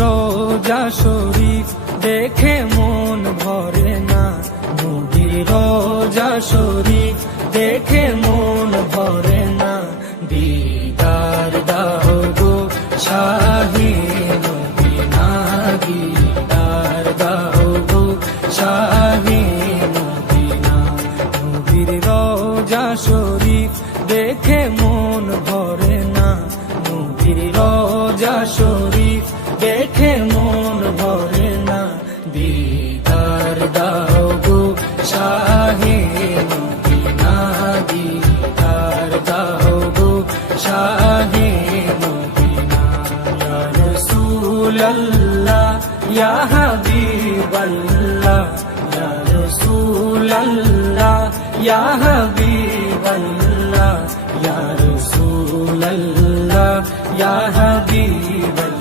রোজা শরীফ দেখে মন ভরে না, নবীর রোজা শরীফ দেখে মন ভরে না। দিদার দাও গো শাহে মদিনা, দিদার দাও গো শাহে মদিনা। নবীর রোজা শরীফ দেখে মন ভরে না, নবীর রোজা শরীফ দেখে মন ভরে না। দিদার দাও গো শাহে মদিনা, দিদার দাও গো শাহে মদিনা। ইয়া রাসূলুল্লাহ ইয়া হাবিবাল্লাহ, ইয়া রাসূলুল্লাহ ইয়া হাবিবাল্লাহ, ইয়া রাসূলুল্লাহ ইয়া হাবিবাল্লাহ।